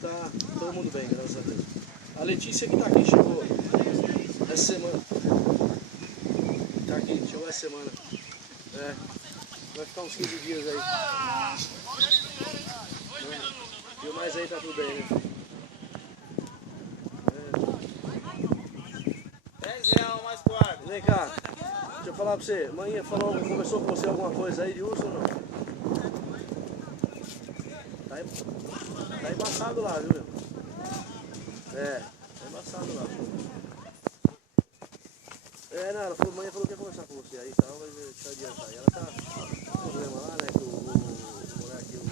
tá todo mundo bem, graças a Deus. A Letícia que tá aqui, chegou essa semana. Tá aqui, chegou essa semana. É, vai ficar uns 15 dias aí. E o mais aí tá tudo bem, né? R$10 mais 4. Vem cá, deixa eu falar pra você. Manhã conversou com você alguma coisa aí de urso ou não? Tá embaçado lá, viu, meu? É, tá embaçado lá. É, não, manhã falou que ia conversar com você aí e tal, mas deixa eu adiantar. E ela tá com problema lá, né? Que o moleque, o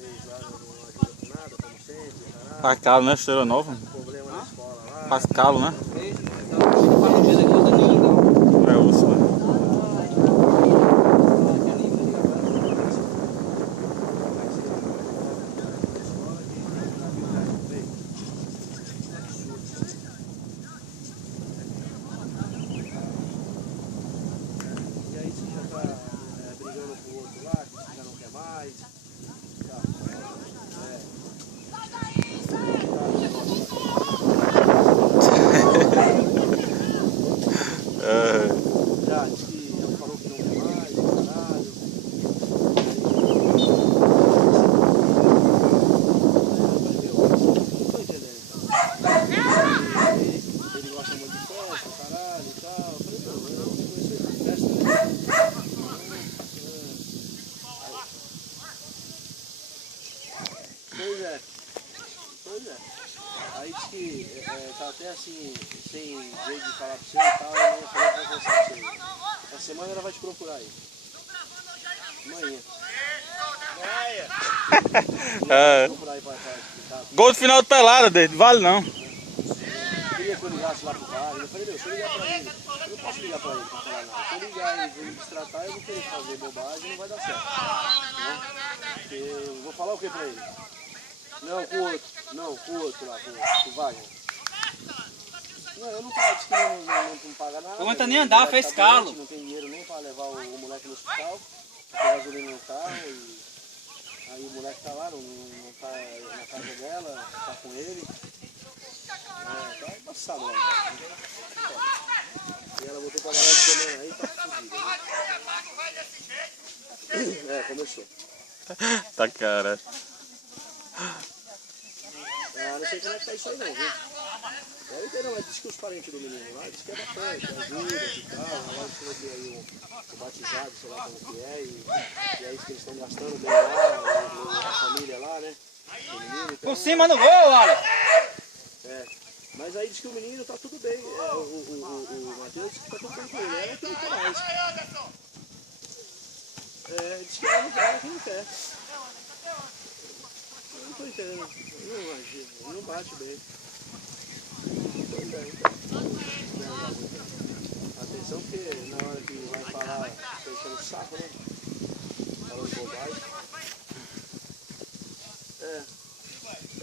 ex lá não ajuda com nada, como sempre, caralho. Faz calo, né? Estrela nova. Problema na escola lá. Faz calo, né? Então, É urso, né? e aí você já tá brigando com o outro lá, que você já não quer mais. Tá. Já disse que já falou que não quer mais, caralho. Não tô entendendo. Ele gosta muito de festa, caralho e tal. Eu falei, não, eu não conheço ele de festa, né? Pois é. Pois é. Aí disse que tá até assim, sem jeito de falar pra você e tal, e amanhã falou que vai conversar com você. Essa semana ela vai te procurar aí. Amanhã. É. Procurar aí pra explicar. Gol do final de pelada dele, vale não. Queria que eu ligasse lá pro cara. Eu falei, meu, se eu ligar pra ele, eu não posso ligar pra ele pra falar nada. Se eu ligar e ele destratar, eu vou querer fazer bobagem e não vai dar certo. Né? Porque eu vou falar o que pra ele? Não, com o outro. Não, com o outro lá, com o Wagner. Não, eu não falo, disse que não paga nada. Não aguenta nem andar, fez calo. Não tem dinheiro nem pra levar o moleque no hospital, pra ter gasolina no carro e aí o moleque tá lá, não tá na casa dela, tá com ele. Tá embaçado lá. E ela botou pra galera também aí, tá fodida. Né? Começou. Tá cara. Não sei como é que tá isso aí não, viu? Eu entendo, mas diz que os parentes do menino lá, diz que é bacana, que ajuda e tal, agora você vê aí o batizado, sei lá como que é, e é isso que eles estão gastando bem lá, a família lá, né? O menino, então, Por cima do gol, olha. mas aí diz que o menino tá tudo bem, o Matheus diz que tá tudo bem com ele, é que não quer mais. Diz que ela que não quer. Eu não tô entendendo, eu não imagino, não bate bem. Atenção que na hora que vai falar, tá enchendo o saco, né? Falando bobagem.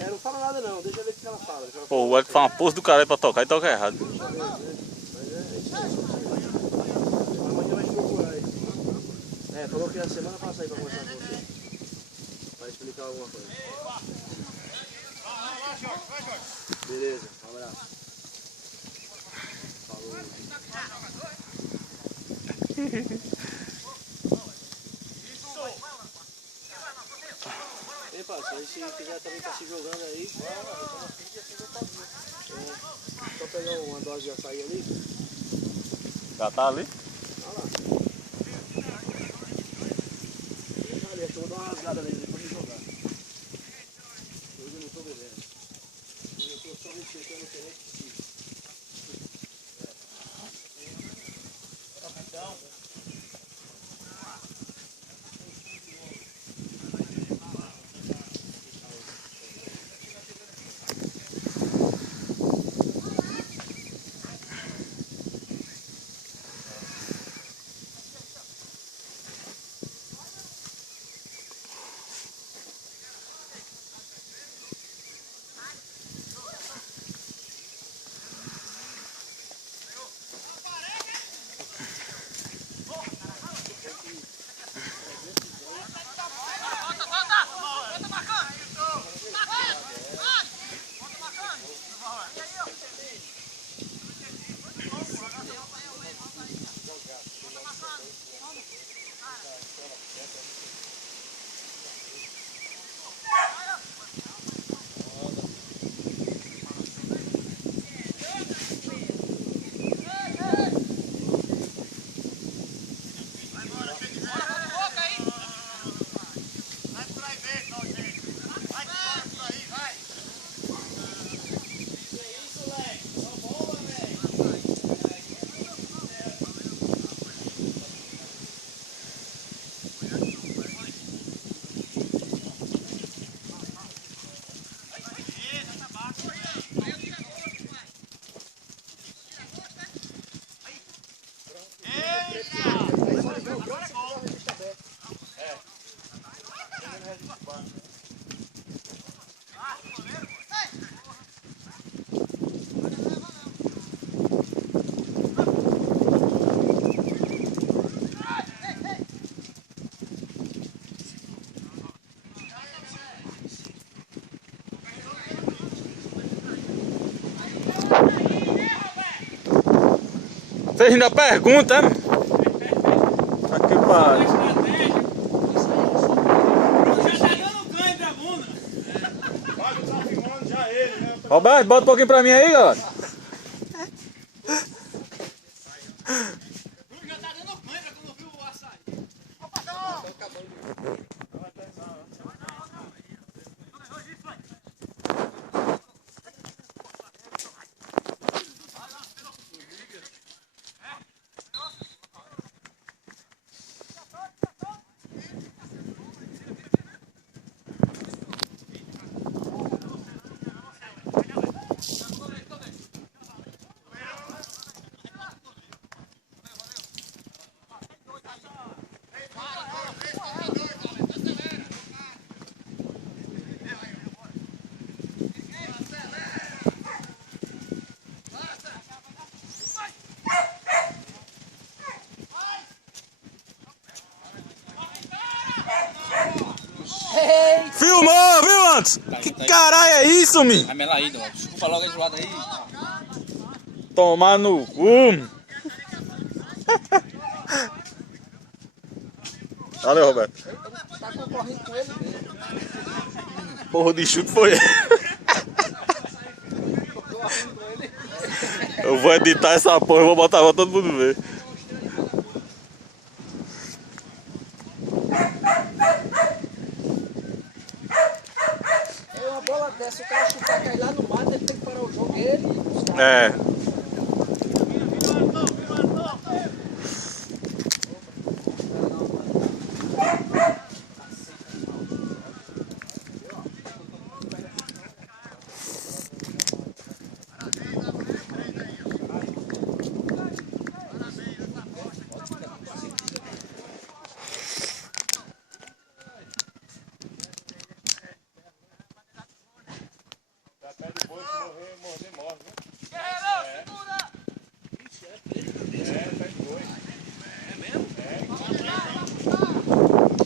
Não fala nada não, deixa eu ver o que ela fala. Pô, o Eric faz uma pose do caralho pra tocar e toca errado. Deixa eu ver, né? Mas é isso aí. Amanhã vai te procurar aí. Falou que a semana passa aí pra conversar com você. Vai explicar alguma coisa. Beleza, um abraço. Falou. Ei, parceiro, se quiser também tá se jogando aí, só pegar uma dose de açaí ali. Já tá ali? Olha lá. Ali, acho que eu vou dar uma rasgada nele depois de jogar. Hoje eu não tô bebendo. Hoje eu tô só respeitando o que é possível. Vocês ainda perguntam, né? Aqui para. Já tá dando ganho pra bunda. Fábio tá filmando já ele, né? Roberto, bota um pouquinho pra mim aí, galera. Já tá dando cãibra quando viu o açaí. Filmou, viu, antes? Que caralho é isso, mi? Vai melar aí, Dó. Desculpa logo esse lado aí. Tomar no cu. Valeu, Roberto. Tá concorrendo com ele mesmo. Porra de chute foi. Eu vou editar essa porra e vou botar pra todo mundo ver. É uma bola dessa, o cara chutar, cair lá no mato, ele tem que parar o jogo ele e buscar. É.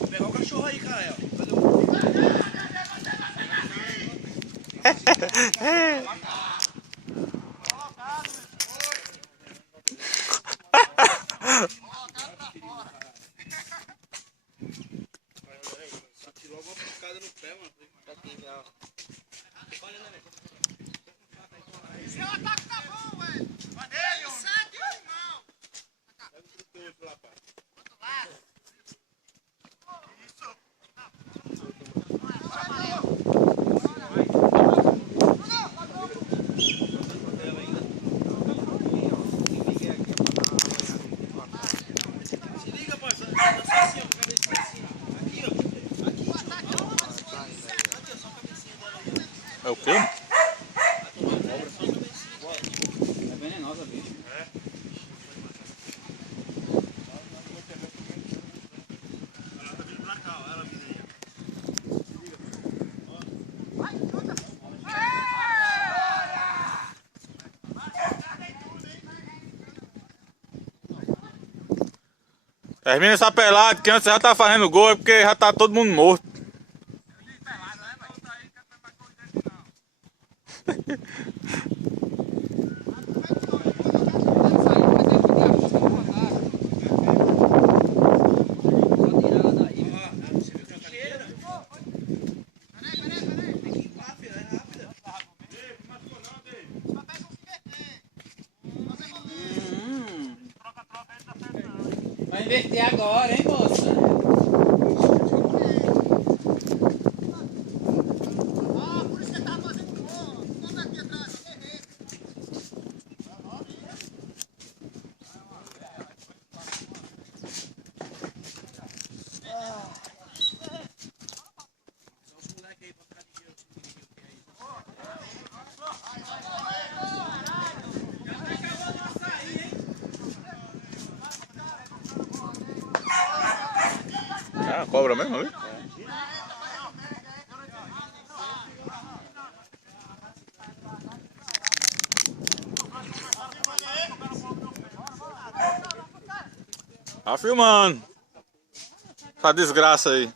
Pegar o cachorro aí, cara. Só tirou uma pancada no pé, mano. Seu ataque tá bom, velho. Ele sabe, irmão. Outro lado. Isso. Se liga, parceiro. Tá assim, ó, cabecinha assim, ó. Aqui, ó. Aqui, ó. Aqui, ó, só a cabecinha dela aí. É o quê? É venenosa, bicho. Ela tá vindo pra cá, ó. Ela vindo aí. Termina essa pelada, que antes já tá fazendo gol, é porque já tá todo mundo morto. Vai inverter agora, hein, moça? cobra mesmo ali? Tá filmando. Essa desgraça aí.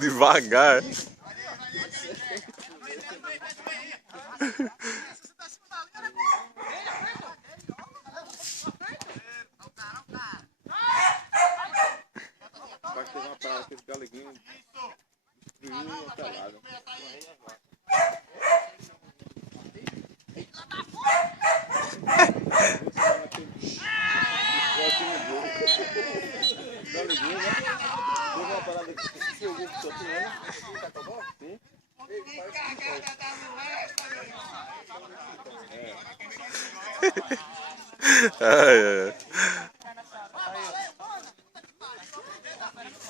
Devagar. Vai ter uma parada que esse galeguinho destruiu a pelada. Galeguinho, né? Teve uma parada que foi o gol que soltou, né? Sim. Ai, ai, ai.